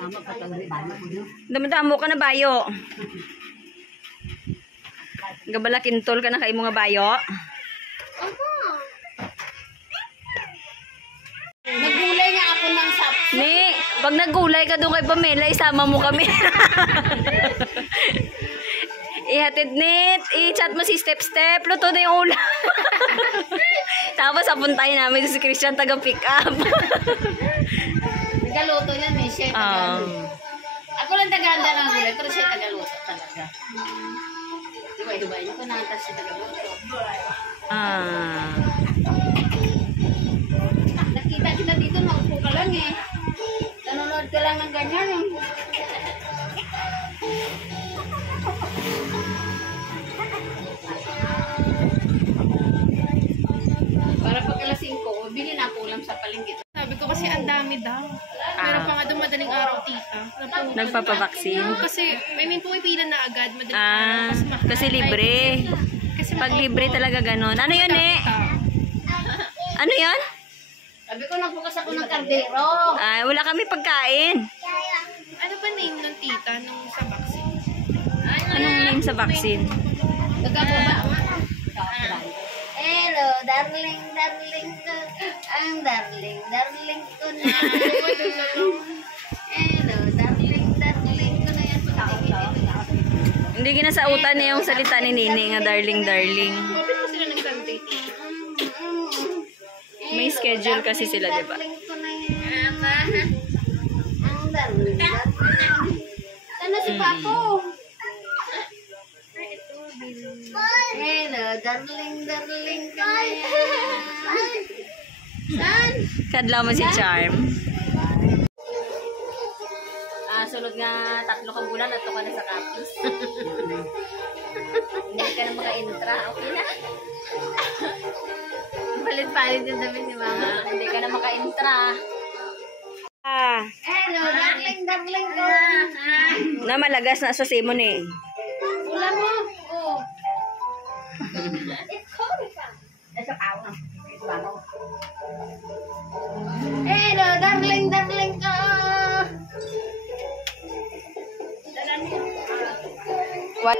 Damo ka na bayo. Gabala kintol ka na kay mga bayo. Nagulay nga ako ng sapsi. Ni, pag nagulay ka doon kay Pamela, isama mo kami. Ihatid nit, i-chat mo si Step. Luto na yung ulam. Tapos apuntahin namin si Christian taga-pick up. Tagaluto yan eh, siya tagaluto. Ako lang tagahanda ng gulay, pero siya tagaluto talaga. Hibay-hibay ko na ata siya tagaluto. Nakita kita dito, naupo ka lang eh. Nanonood ka lang ng ganyan eh. Para pag alas 5, bili na ako ulam sa palinggit. Sabi ko kasi ang dami daw. Meron pa nga doon madaling araw, tita. Nagpapabaksin. Kasi, pumipila na agad. Madaling araw. Kasi libre. Kasi pag libre talaga ganon. Ano yun eh? Ano yun? Sabi ko, nagbukas ako ng kardero. Ay, wala kami pagkain. Ano ba name ng tita nung sa vaccine? Anong name sa vaccine? Nagkababa. Hello, darling ko. Ang darling ko na. Hello, darling ko na yan. Hindi ginasautan niya yung salita ni Nini nga darling. Open mo sila ng Sunday, tita. May schedule kasi sila, diba? Darling ko na yan. Ang darling. Sana si Papo? Hello, darling ko na yan. Saan? Kadlaw mo si Charm. Sunod nga 3 ka bulan at ka na sa campus. Hindi ka na maka-intra. Okay na. Palit-palit yung damit ni Mama. Hindi ka na maka-intra. Hello, darling ko. Na malagas na sa simon eh. Wala mo. Oh. Hello, darling ko. What?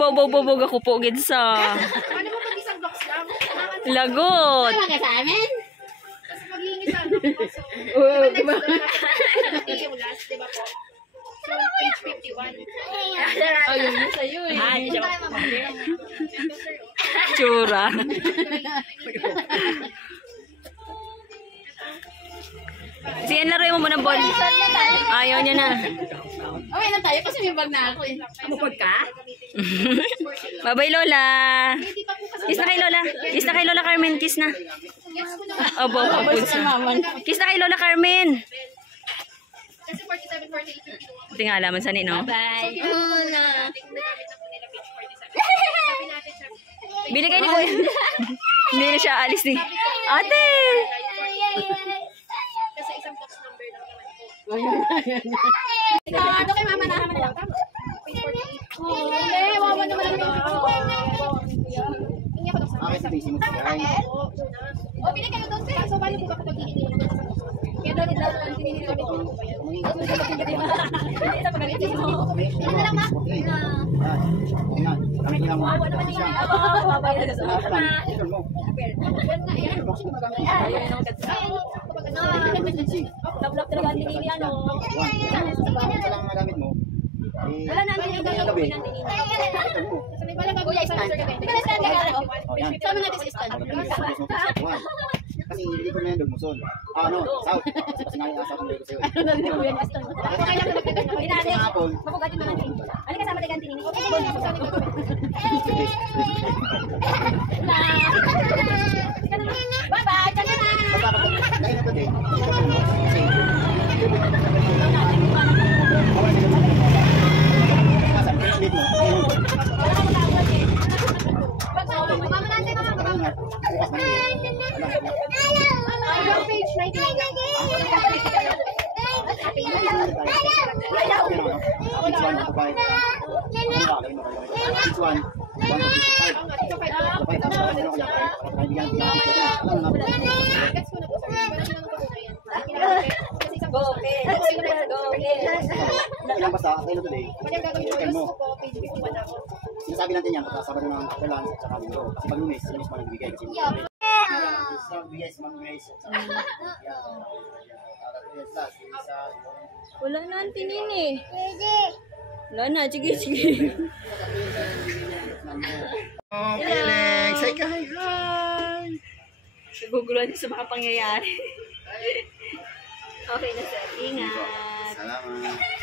Bobog ako po gid sa. Ano mo pag isang box lang? Lagot. Ano ka sa amin? Kasi maghihingi sana ako. So, Diba? yung last, diba po? So, page 51. Ayun na sa'yo eh. Tsura. Sige, laruin mo muna ng ball. Ayaw niya na. Okay na tayo kasi may bag na ako eh. Mupod ka? Bye-bye, Lola. Kiss na kay Lola. Kiss na kay Lola Carmen. Kiss na. Obo. Kiss na kay Lola Carmen. Kasi 47, 48, 52. Hindi nga alaman sa nino. Bye. Binigay ni Kuya. Hindi na siya alis ni. Ate! Kasi isang box number lang naman po. Ano kay mama na naman lang. Page 48. Hindi, wawa naman lang. Hindi ako doon sa O, pinag kayo doon, sir. So, paano po ba kapag hihingi yung doon sa box? Kaya doon nila ang hiningi ko po ba yan? Hindi sa pagalitin mo. Ano na lang, ma? Wawa naman yung Babay na sa Love talaga ang tinili ano. Wala na ang gagawin ng tinili. Kasi may pala gagawin sa sir gabi. Tingnan natin ang Sama natin sa stand. Kasi hindi ko na yung dugmuson. South. Kasi nga yung asa kong dito sa'yo. Ano na din po yan stand. Ako kailan ko nagdagan na Pinali. Hapon. Mapugatin mo natin. Ano kasama tayo ang tinili? Bye-bye. Tara na. Dahil na to din. Nasa bracelet mo. Mama natin. Bukas na yun. Gets ko na po, sir. Parang lang po na yan. Kasi isang po, Ilang basta, at end of the day, Pag yung gagawin check mo, mo. ko po, page 51 ako. Sinasabi natin yan, pagka Sabado ng after lunch, at saka linggo. Kasi pag Lunes, Lunes pa nagbibigay. Kasi Yes, Ma'am Grace. Wala na ang tinin eh. Wala na, sige, sige. Oh, Felix! Say ka, hi! Naguguluhan sa mga pangyayari. Okay na sir, ingat. Salamat.